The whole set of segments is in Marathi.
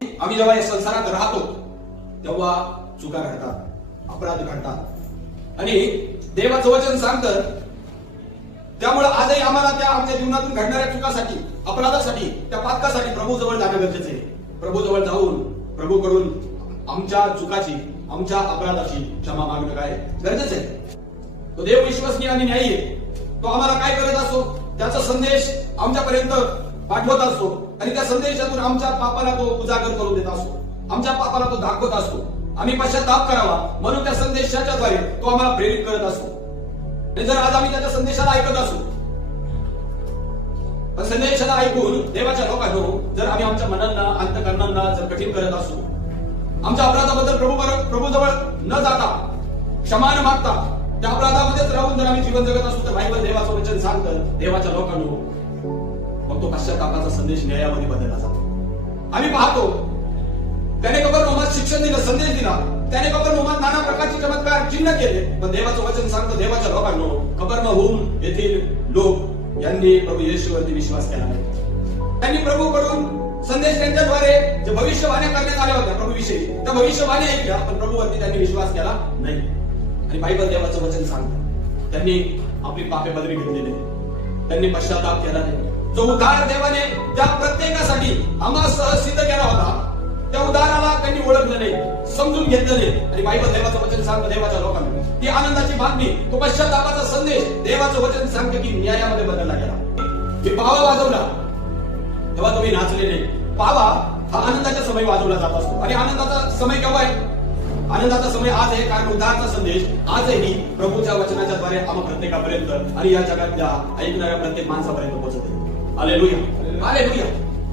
आम्ही जेव्हा या संसारात राहतो तेव्हा चुका घडतात, अपराध घडतात आणि देवाचं वचन सांगतं. त्यामुळे आजही आम्हाला त्या आमच्या जीवनातून घडणाऱ्या चुकासाठी, अपराधासाठी, त्या पातकासाठी प्रभू जवळ जाणं गरजेचं आहे. प्रभू जवळ जाऊन प्रभूकडून आमच्या चुकाची, आमच्या अपराधाची क्षमा मागणं काय गरजेचं आहे. तो देव विश्वसनीय आणि न्यायी आहे. तो आम्हाला काय करत असतो, त्याचा संदेश आमच्यापर्यंत पाठवत असतो आणि त्या संदेशातून आमच्या पापाला तो उजागर करून देत असतो, आमच्या पापाला तो दाखवत असतो. आम्ही पश्चाताप करावा म्हणून त्या संदेशाच्या द्वारे तो आम्हाला प्रेरित करत असतो. आणि जर आज आम्ही त्याच्या संदेशाला ऐकत असू, तर संदेशाला ऐकून देवाच्या लोकांनो जर आम्ही आमच्या मनांना, अंतःकरणांना जर कठीण करत असू, आमच्या अपराधाबद्दल प्रभू जवळ न जाता, क्षमा न मागता, त्या अपराधामध्येच राहून जर आम्ही जीवन जगत असू, तर बायबल देवाचं वचन सांगतं, देवाच्या लोकांनो मग तो पश्चातापाचा संदेश न्यायामध्ये बदलला जातो. आम्ही पाहतो त्याने कबरनौमात शिक्षण दिलं, संदेश दिला, त्याने कबरनौमात नाना प्रकारचे चमत्कार चिन्ह केले. पण देवाचं वचन सांगतं, देवाच्या लोकांनो कबरनहूम येथील लोक यांनी प्रभू येशूवरती विश्वास केला नाही. त्यांनी प्रभूकडून संदेश त्यांच्याद्वारे जे भविष्यवाण्या करण्यात आल्या होत्या प्रभूविषयी, त्या भविष्यवाण्या ऐकल्या, पण प्रभूवरती त्यांनी विश्वास केला नाही. आणि बायबल देवाचं वचन सांगतं त्यांनी आपली पापे बदली घेतलेली, त्यांनी पश्चाताप केला नाही. जो उद्धार देवाने त्या प्रत्येकासाठी आम्हाला सिद्ध केला होता, त्या उद्धाराला त्यांनी ओळखलं नाही, समजून घेतलं नाही. आणि बायबल देवाचं वचन सांगतं देवाच्या लोकांना ती आनंदाची बातमी, तो पश्चातापाचा संदेश देवाचं वचन सांगतं की न्यायामध्ये बदलला गेला. मी पावा वाजवला तेव्हा तुम्ही नाचले नाही. पावा हा आनंदाचा समय वाजवला जात असतो. आणि आनंदाचा समय केव्हा आहे? आनंदाचा समय आज आहे, कारण उद्धाराचा संदेश आजही प्रभूच्या वचनाच्या द्वारे आम्हा प्रत्येकापर्यंत आणि या जगातल्या ऐकणाऱ्या प्रत्येक माणसापर्यंत पोहोचत आहे. Hallelujah, hallelujah.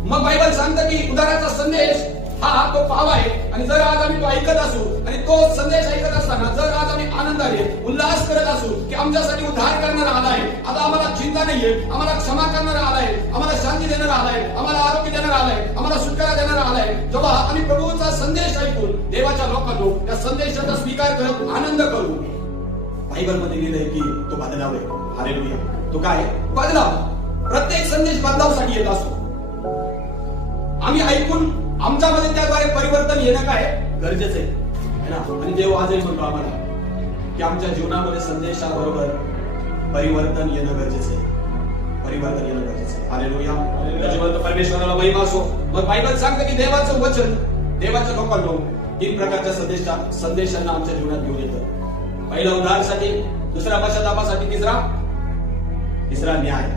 मग बायबल सांगतं की उद्धाराचा संदेश हा तो पाव आहे. आणि जर आज आम्ही तो ऐकत असू आणि तो संदेश ऐकत असताना जर आज आम्ही आनंदाने उल्हास करत असू की आमच्यासाठी उद्धार करणारा आलाय, आता आम्हाला चिंता नाहीये, आम्हाला क्षमा करणारा आलाय, आम्हाला शांती देणारा आलाय, आम्हाला आरोग्य देणारा आलाय, आम्हाला सुटका देणारा आलाय, जेव्हा आम्ही प्रभूचा संदेश ऐकून देवाच्या लोकांनो त्या संदेशाचा स्वीकार करत आनंद करू. बायबल मध्ये लिहिलंय की तो बदलाव आहे. हालेलुया. तो काय बदलाव? प्रत्येक संदेश बदलावसाठी येत असतो. आम्ही ऐकून आमच्यामध्ये त्याद्वारे परिवर्तन येणं काय गरजेचं आहे ना. आणि देव आजही म्हणतो आम्हाला की आमच्या जीवनामध्ये संदेशाबरोबर परिवर्तन येणं गरजेचं आहे, परिवर्तन येणं गरजेचं आहे. हालेलुया. त्याच्याबद्दल परमेश्वराला महिमा असो. मग बायबल सांगतं की देवाचं वचन देवाच्या लोकांना तीन प्रकारच्या संदेशांना आमच्या जीवनात घेऊन येतं. पहिला उद्धारासाठी, दुसरा पश्चातापासाठी, तिसरा न्याय.